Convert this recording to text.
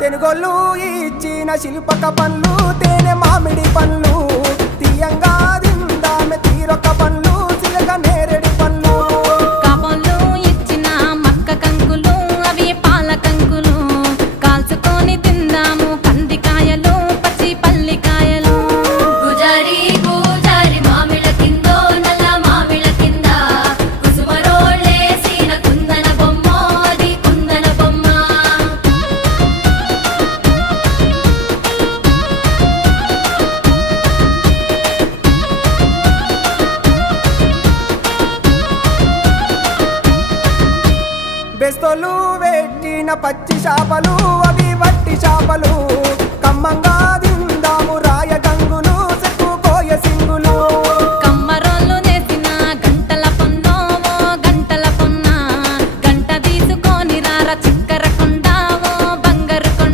తెనుగోళ్ళు ఇచ్చిన శిల్పక పండ్లు తేనె మామిడి పండ్లు తీయంగా దిందామె తీరొక్క పండ్లు చిలక నేరేడు పండ్లు కాపంలో ఇచ్చిన మక్క కంకులు అవి పాల కంకులు కాల్చుకొని తిందాము కందికాయలు పచ్చి పల్లికాయలు గుజారి గుజారి మామిళ్ళ కిందో నల్ల మామిళ్ళ కింద కుసుమరోళ్ళేసిన కుందన బొమ్మ అది కుందన బొమ్మ బెస్తోలు పెట్టిన పచ్చి చేపలు